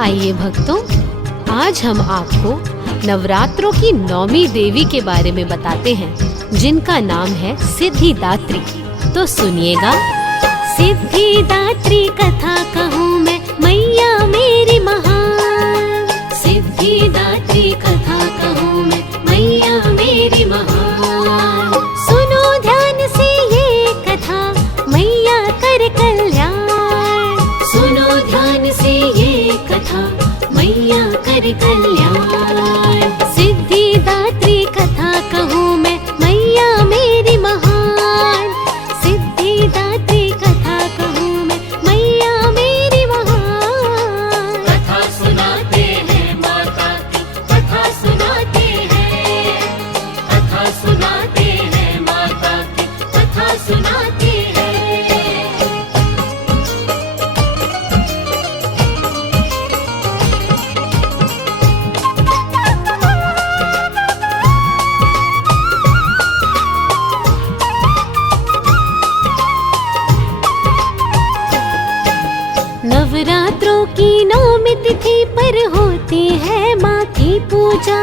आइए भक्तों, आज हम आपको नवरात्रों की नौमी देवी के बारे में बताते हैं, जिनका नाम है सिद्धिदात्री। तो सुनिएगा। सिद्धिदात्री कथा कहूँ मैं, मैया मेरी महान। सिद्धिदात्री कथा कहूँ मैं, मैया मेरी महान। सुनो ध्यान से ये कथा, मैया कर कल्याण। सुनो ध्यान से ये कथा, मैया कर कल्याण। सिद्धिदात्री कथा कहूँ मैं, मैया मेरी महान। सिद्धिदात्री कथा कहूँ मैं, मैया मेरी महान। कथा सुनाते हैं माता की, कथा सुनाते हैं। कथा सुनाते हैं माता की, कथा सुनाते हैं। नवरात्रों की नौमी तिथि पर होती है माँ की पूजा।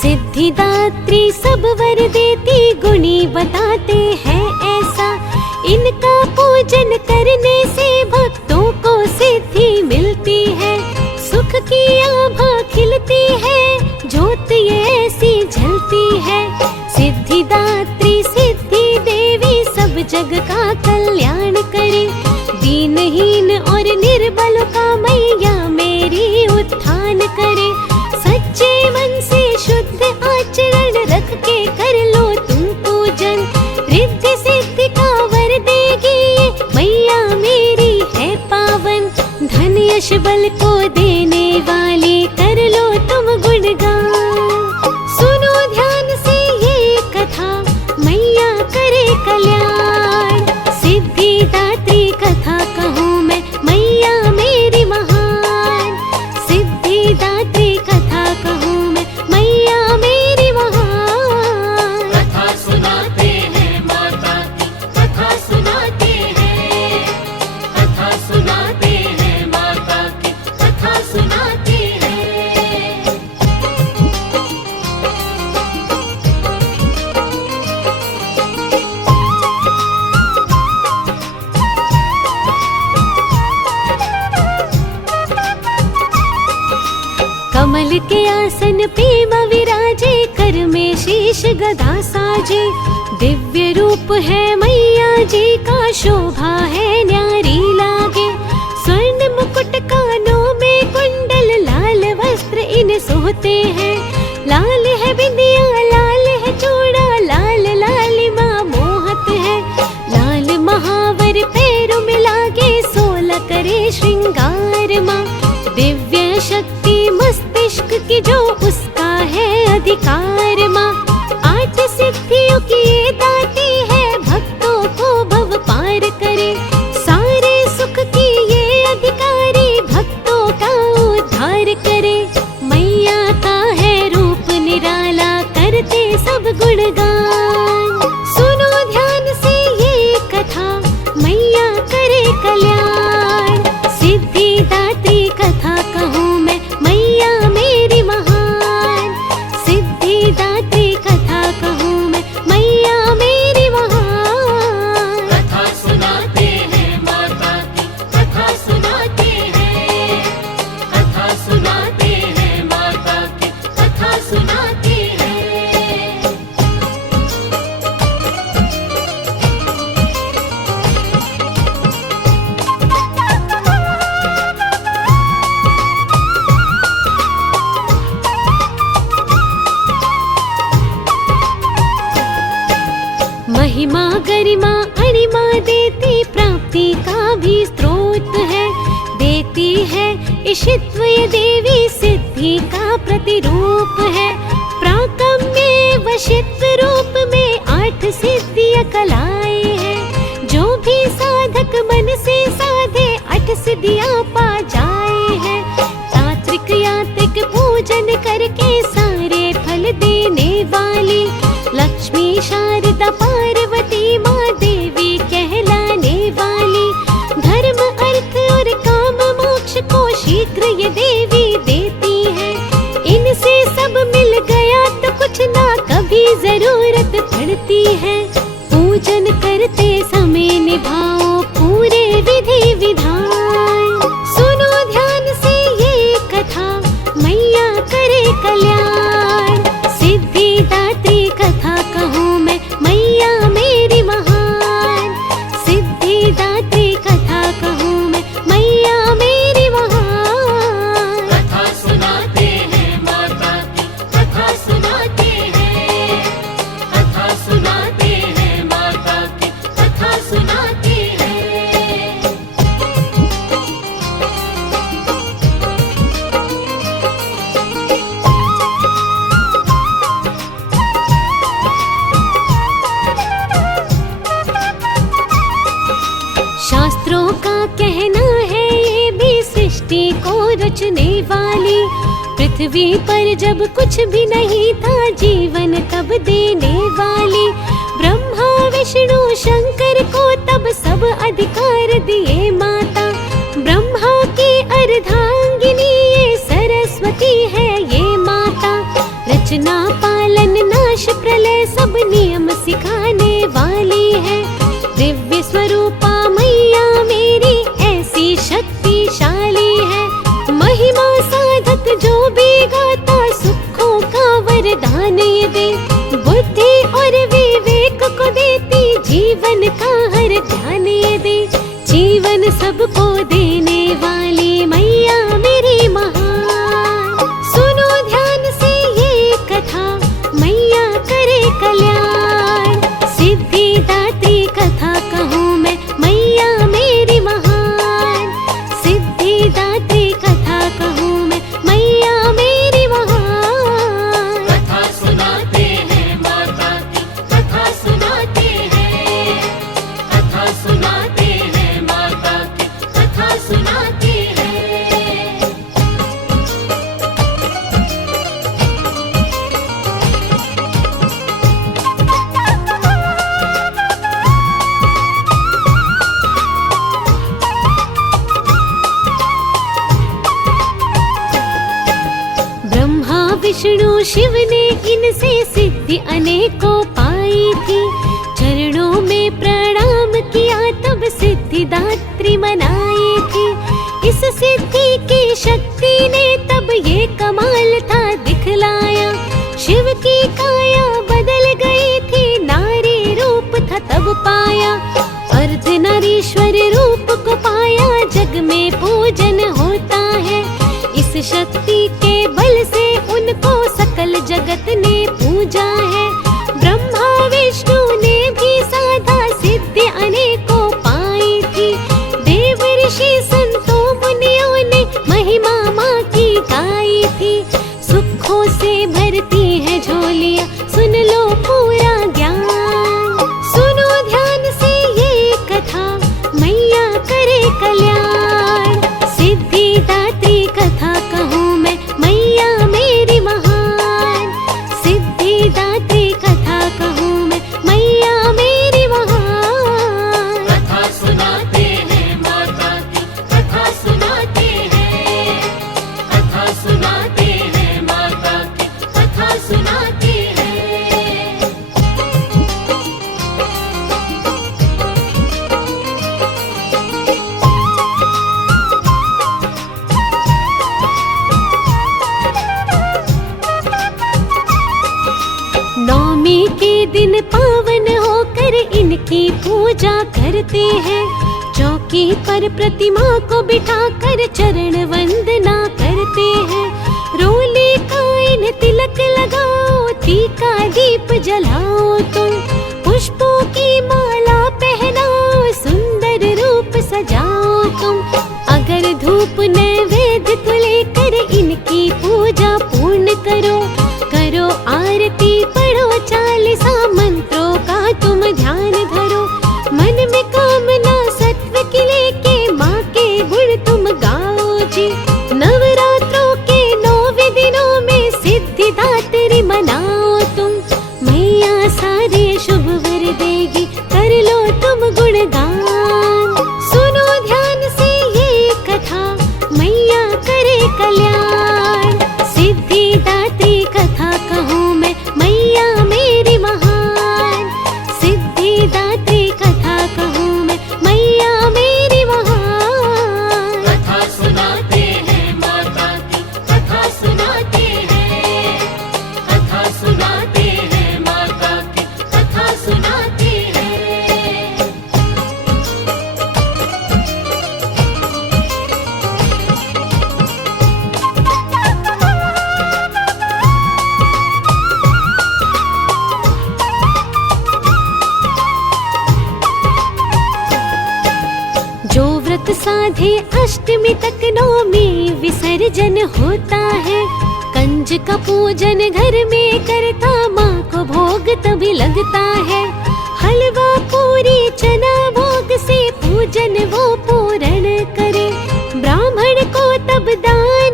सिद्धिदात्री सब वर देती, गुणी बताते हैं ऐसा। इनका पूजन करने से भक्तों को सिद्धि मिलती है। सुख की आभा खिलती है, ज्योत ये ऐसी जलती है। सिद्धिदात्री सिद्धि देवी सब जग का कल्याण करे। दीनहीन और निर्बल का मैया मेरी उत्थान करे। सच्चे मन से शुद्ध आचरण रख के कर लो तुम पूजन। रिद्धि सिद्धि का वर देगी ये मैया मेरी है पावन। धन यश बल को देने वाली कर लो तुम गुणगान। सुनो ध्यान से ये कथा, मैया करे कल्याण। सिद्धिदात्री कथा कहूँ मैं, मैया मेरी महान। सिद्धिदात्री कथा कहूँ मैं, मैया मेरी महान। कथा सुनाते हैं माता की, कथा सुनाते हैं। कथा सुनाते हैं माता की, कथा सुनाते हैं। कमल के आसन पे मां विराजे, कर में शीश गदा साजे। दिव्य रूप है मैया जी का, शोभा है न्यारी लागे। स्वर्ण मुकुट कानों में कुंडल, लाल वस्त्र इन सोहते हैं। लाल है बिंदिया, लाल है चूड़ा, लाल लालिमा मोहत है। लाल महावर पैरों में लागे, 16 करे श्रृंगार माँ। दिव्य शक्ति मस्तिष्क की जो, उसका है अधिकार माँ। 8 सिद्धियों की ये दाती है, भक्तों को भव पार करे। सारे सुख की ये अधिकारी, भक्तों का उद्धार करे। मैया का है रूप निराला, करते सब गुणगान। सुनो ध्यान से ये कथा, मैया करे कल्याण। सिद्धिदात्री कथा कहूँ मैं, मैया मेरी महान। सिद्धिदात्री कथा कहूँ मैं, मैया मेरी महान। कथा सुनाते हैं माता की, कथा सुनाते हैं। कथा सुनाते हैं माता की, कथा सुनाते हैं। महिमा गरिमा अणिमा देती, प्राप्ति का भी स्रोत है। देती है ईशित्व ये देवी, सिद्धि का प्रतिरूप है। प्राकम्य वशित्व रूप में 8 सिद्धियाँ कलाएं हैं। जो भी साधक मन से साधे, 8 सिद्धियाँ पा जाए हैं। तात्विक यात्रिक पूजन करके सारे फल देने वाली, लक्ष्मी शारदा पार्वती माँ देवी कहलाने वाली। धर्म अर्थ और काम मोक्ष को शीघ्र ये देवी रचने वाली। पृथ्वी पर जब कुछ भी नहीं था, जीवन तब देने वाली। ब्रह्मा विष्णु शंकर को तब सब अधिकार दिए माता। ब्रह्मा की अर्धांगिनी ये सरस्वती है ये माता। रचना पालन नाश प्रलय सब नियम सिखाने वाली है। दिव्य स्वरूपा मैया मेरी ऐसी शक्तिशाली है। महिमा साधक जो भी गाता, सुखों का वरदान ये दे। बुद्धि और विवेक को देती, जीवन का हर ध्यान ये दे। जीवन सबको देने वाली मैया मेरी महान। सुनो ध्यान से ये कथा, मैया करे कल्याण। सिद्धिदात्री कथा कहूँ मैं, मैया मेरी महान। सिद्धिदात्री कथा कहूँ मैं, मैया मेरी महान। कथा सुनाते हैं माता की, कथा सुनाते हैं। कथा सुनाते हैं माता की, कथा सुनाते हैं। ब्रह्मा विष्णु शिव ने इनसे सिद्धि अनेकों पाई थी। चरणों में प्रणाम किया तब सिद्धिदात्री मनाई थी। इस सिद्धि की शक्ति ने तब ये कमाल था दिखलाया। शिव की काया बदल गई थी, नारी रूप था तब पाया। अर्धनारीश्वर रूप को पाया, जग में पूजन होता है। इस शक्ति के बल से उनको सकल जगत ने पूजा है। ब्रह्मा विष्णु ने भी साधा सिद्धि अनेकों पाई थी। देव ऋषि संतों मुनियों ने महिमा माँ की गाई थी। सुखों से भरती है झोलियाँ, सुन लो पूरा ज्ञान। सुनो ध्यान से ये कथा, मैया करे कल्याण। सिद्धिदात्री कथा कहूँ मैं, मैया मेरी महान। सिद्धिदात्री कथा कहूँ मैं, मैया मेरी महान। कथा सुनाते हैं माता की, कथा सुनाते हैं। कथा सुनाते हैं माता की, कथा सुनाते हैं। नौमी के दिन पावन होकर इनकी पूजा करते हैं। चौकी पर प्रतिमा को बिठाकर चरण वंदना करते हैं। रोली का इन तिलक लगाओ, टीका दीप जलाओ तुम। पुष्पों की माला पहनाओ, सुंदर रूप सजाओ तुम। अगर धूप नैवेद्य को लेकर इनकी पूजा पूर्ण करो। करो आरती, पढ़ो चालीसा मंत्रों का तुम ध्यान धरो। मन में कामना सत्व की लेके माँ के गुण तुम गाओ जी। नवरात्रों के 9 दिनों में सिद्धिदात्री मनाओ तुम। मैया सारे शुभ वर देगी, कर लो तुम गुणगान। सुनो ध्यान से ये कथा, मैया करे कल्याण। सिद्धिदात्री कथा कहूँ मैं, मैया मेरी महान। सिद्धिदात्री कथा कहूँ मैं, मैया मेरी महान। कथा सुनाते हैं माता की, कथा सुनाते हैं। कथा सुनाते हैं माता की, कथा सुनाते हैं। जो व्रत साधे अष्टमी तक नौमी विसर्जन होता है। कंज का पूजन घर में करता, माँ को भोग तभी लगता है। हलवा पूरी चना भोग से पूजन वो पूर्ण करे। ब्राह्मण को तब दान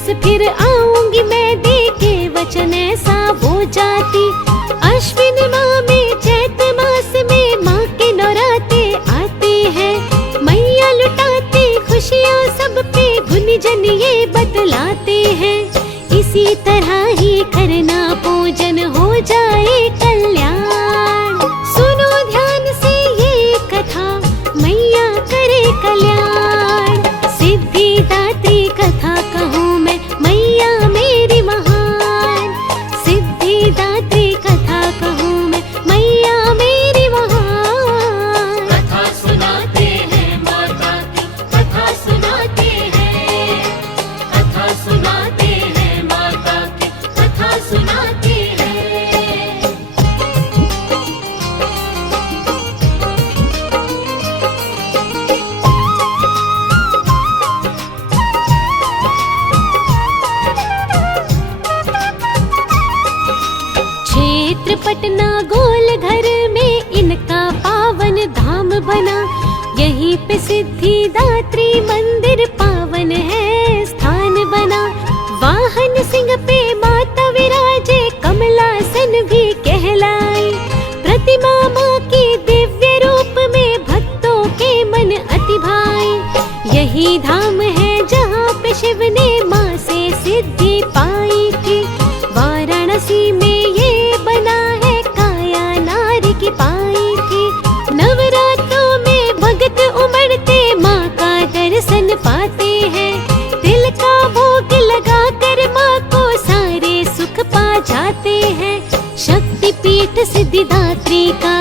बस फिर आऊंगी मैं, दे के वचन ऐसा वो जाती। अश्विन माह में चैत मास में माँ के नौराते आते हैं। मैया लुटाते खुशियाँ सब पे, गुणजन ये बतलाते हैं। इसी तरह ही करना पूजन, हो जाए कल्याण। सुनो ध्यान से ये कथा, मैया करे कल्याण। सिद्धिदात्री कथा कहूँ मैं, मैया मेरी महान। सिद्धिदात्री कथा कहूँ मैं, मैया मेरी महान। कथा सुनाते हैं माता की, कथा सुनाते हैं, कथा सुनाते हैं माता की, कथा सुनाते हैं। क्षेत्र पटना गोल घर में इनका पावन धाम बना। यहीं पे सिद्धिदात्री मंदिर पावन है स्थान बना। वाहन सिंह पे माता विराजे, कमलासन भी कहलाई। प्रतिमा माँ की दिव्य रूप में, भक्तों के मन अति भाई। यही धाम है जहाँ पे शिव ने माँ से सिद्धि पाई थी। वाराणसी में ये बना है, काया नारी की पाई थी। नवरात्रों में भक्त उमड़ते माँ का दर्शन पाते हैं। दिल का भोग लगा कर माँ को सारे सुख पा जाते हैं। शक्ति पीठ सिद्धिदात्री का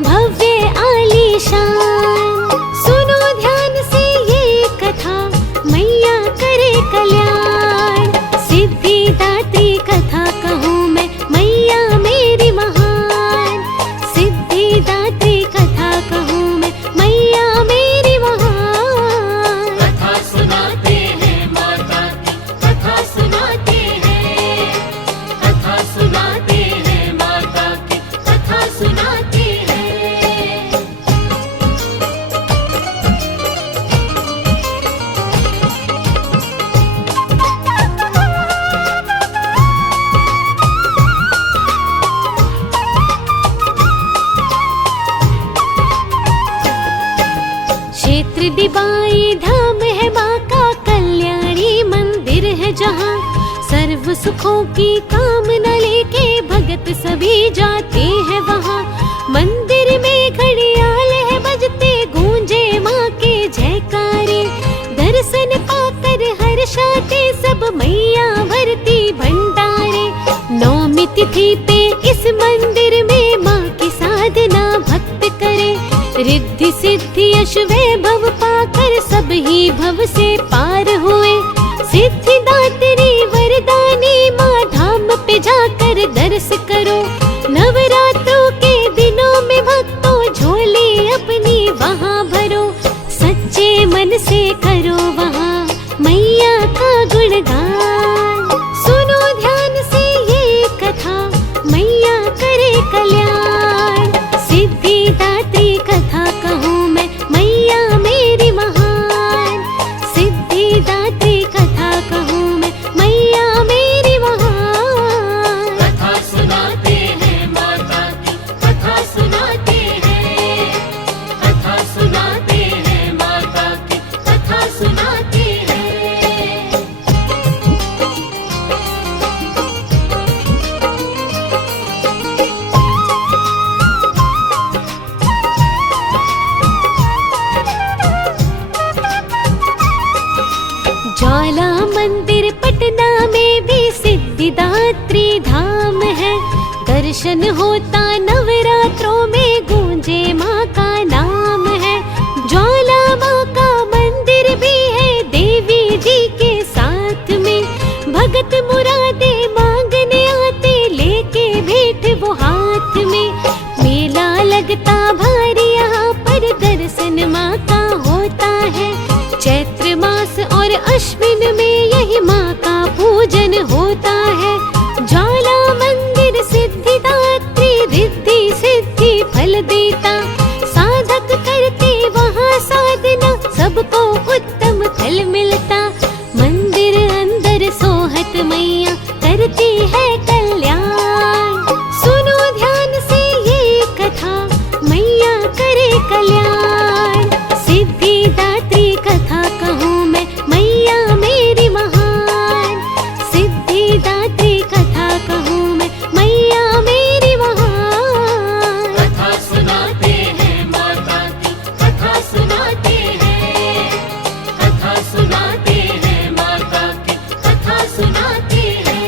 भव्य आलीशान। सुनो ध्यान से ये कथा, मैया करे कल्याण। सिद्धिदात्री कथा कहूँ मैं, मैया मेरी महान। सिद्धिदात्री कथा कहूँ मैं, मैया मेरी महान। कथा सुनाते हैं माता की, कथा सुनाते हैं, कथा सुनाते हैं माता की, कथा सुनाते हैं। क्षेत्र दिवाई धाम है माँ का, कल्याणी मंदिर है जहाँ। सर्व सुखों की कामना लेके भगत सभी जाते हैं वहाँ। मंदिर में घड़ियाल है बजते, गूंजे माँ के जयकारे। दर्शन पाकर हर्षाते सब, मैया भरती भंडारे। नौमी तिथि पे इस मंदिर में माँ की साधना भक्त करे। रिद्धि सिद्धि यश वैभव पाकर सब ही भव से पार हुए। सिद्धिदात्री वरदानी माँ, धाम पे जाकर दर्श करो। नवरात्रों के दिनों में भक्तों, झोली अपनी वहाँ भरो। सच्चे मन से करो वहाँ मैया का गुणगान। सुनो ध्यान से ये कथा, मैया करे कल्याण। सिद्धिदात्री कथा कहूँ मैं, मैया मेरी महान। सिद्धिदात्री कथा कहूँ मैं, मैया मेरी महान। कथा सुनाते हैं माता की, कथा सुनाते हैं, कथा सुनाते हैं माता की, कथा सुनाते हैं। ज्वाला मंदिर पटना में भी सिद्धिदात्री धाम है। दर्शन होता नवरात्रों में, गूंजे माँ का नाम है। ज्वाला माँ का मंदिर भी है देवी जी के साथ में। भगत मुरादे मांगने आते, लेके भेंट वो हाथ में। मेला लगता भारी यहाँ पर, दर्शन माँ का होता है। चैत्र मास और अश्विन में यही माँ का पूजन होता है। ज्वाला मंदिर सिद्धिदात्री कल्याण। सुनो ध्यान से ये कथा, मैया करे कल्याण। सिद्धिदात्री कथा कहूँ मैं, मैया मेरी महान। सिद्धिदात्री कथा कहूँ मैं, मैया मेरी महान। कथा सुनाते हैं माता की, कथा सुनाते हैं, कथा सुनाते हैं माता की, कथा सुनाते हैं।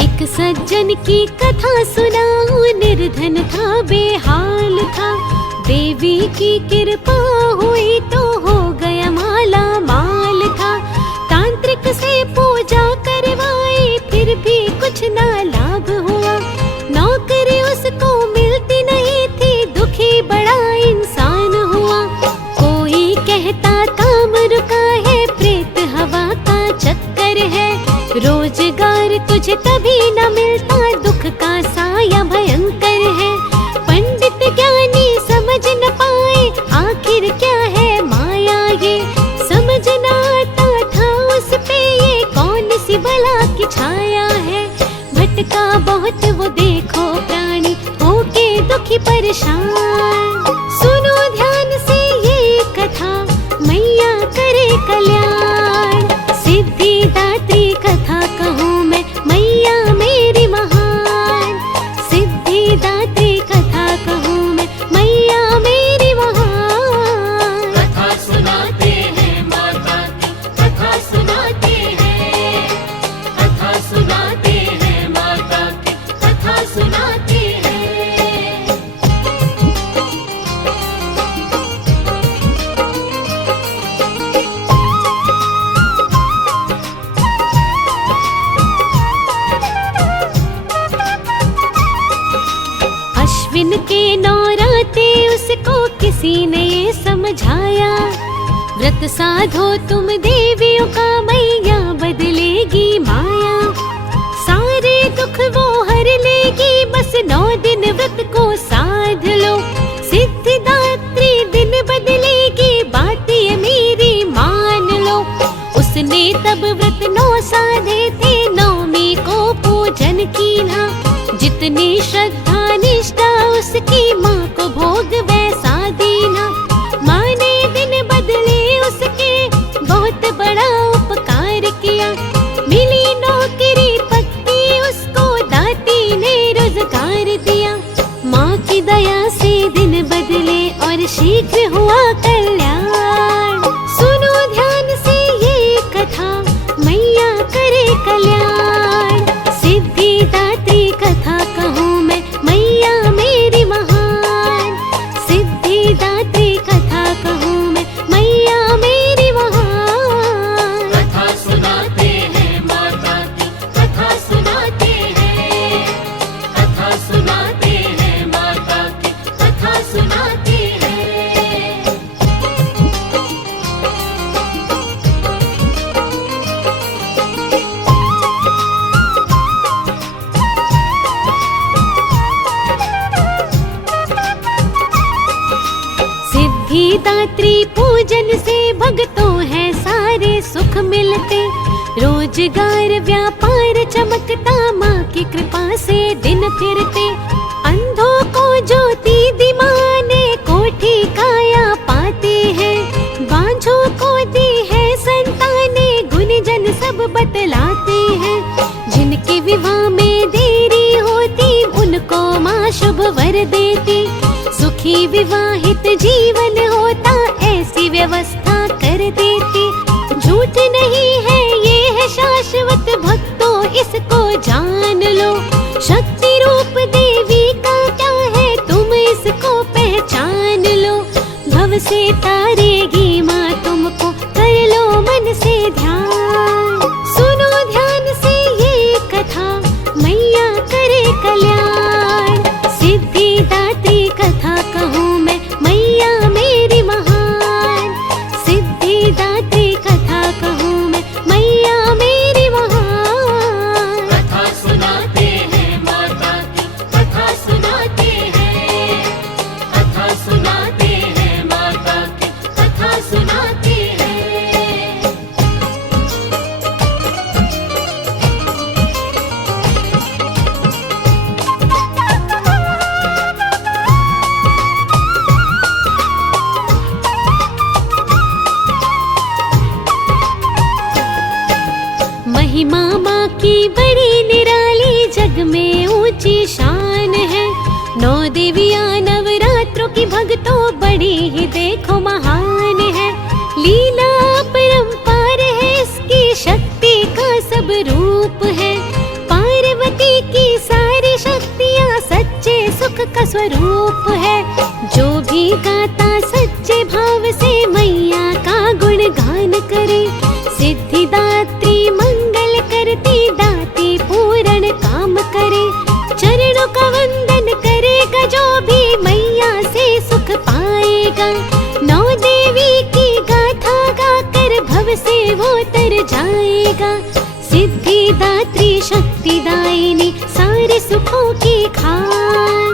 एक सज्जन की कथा सुनाऊं, निर्धन था बेहाल था। देवी की कृपा हुई तो हो गया माला माल था। तांत्रिक से पूजा करवाई फिर भी कुछ ना लाभ हुआ। नौकरी उसको मिलती नहीं थी, दुखी बड़ा इंसान हुआ। कोई कहता काम रुका है, प्रेत हवा का चक्कर है। रोजगार तुझे तभी न मिलता, दुख का साया भयंकर है। पंडित ज्ञानी समझ न पाए, आखिर क्या है माया ये। समझ न आता था उस पे ये कौन सी बला की छाया है। भटका बहुत वो देखो प्राणी, होके दुखी परेशान। सुनो ध्यान से ये कथा, मैया करे कल्याण। सिद्धिदात्री कथा कहूँ मैं, मैया मेरी महान। सिद्धिदात्री कथा कहूँ मैं, मैया मेरी महान। कथा सुनाते हैं माता की, कथा सुनाते हैं, कथा सुनाते हैं माता की, कथा सुनाते हैं। अश्विन के नौराते उसको किसी ने ये समझाया। व्रत साधो तुम देवियों का, मैया बदलेगी माया। सारे दुख वो हर लेगी, बस 9 दिन व्रत को साध लो। सिद्धिदात्री दिन बदलेगी, बात ये मेरी मान लो। उसने तब व्रत 9 साधे थे, नवमी को पूजन कीना। जितनी श्रद्धा निष्ठा उसकी, माँ को भोग वैसा दीना। माँ ने दिन बदले उसके, बहुत बड़ा उपकार किया। मिली नौकरी पक्की उसको, दाती ने रोजगार दिया। माँ की दया से दिन बदले और शीघ्र हुआ कल्याण। सुनो ध्यान से ये कथा, मैया करे कल्याण। सिद्धिदात्री कथा कहूँ मैं, मैया मेरी महान। सिद्धिदात्री कथा कहूँ मैं, मैया मेरी महान। कथा सुनाते हैं माता की, कथा सुनाते हैं, कथा सुनाते हैं माता की, कथा सुनाते हैं। सिद्धिदात्री पूजन से भक्तों है सारे सुख मिलते। रोजगार व्यापार चमकता, माँ की कृपा से दिन फिरते। अंधों को ज्योति दिमाने, कोठी काया पाते हैं। बांझों को दी है संताने, गुणजन सब बतलाते हैं। जिनके विवाह में देरी होती, उनको माँ शुभ वर देती। सुखी विवाहित जीवन होता, ऐसी व्यवस्था कर देती। झूठ नहीं है ये है शाश्वत, भक्तों इसको जान लो। शक्ति रूप देवी का क्या है, तुम इसको पहचान लो। भव से तारेगी माँ तुमको, कर लो मन से ध्यान। सुनो ध्यान से ये कथा, मैया करे कल्याण। सिद्धिदात्री कथा कहूँ मैं, मैया मेरी महान। सिद्धिदात्री कथा कहूँ मैं, मैया मेरी महान। की बड़ी निराली जग में ऊंची शान है। 9 देवियां नवरात्रों की भक्तों बड़ी ही देखो महान है। लीला परंपार है इसकी, शक्ति का सब रूप है। पार्वती की सारी शक्तियाँ सच्चे सुख का स्वरूप है। जो भी गाता सच्चे भाव से मैया का गुणगान करे, सिद्धिदात्री मंगल करती दाती पूर्ण काम करे। चरणों का वंदन करेगा जो भी मैया से सुख पाएगा। 9 देवी की गाथा गाकर भव से वो तर जाएगा। सिद्धिदात्री शक्तिदायिनी सारे सुखों की खान।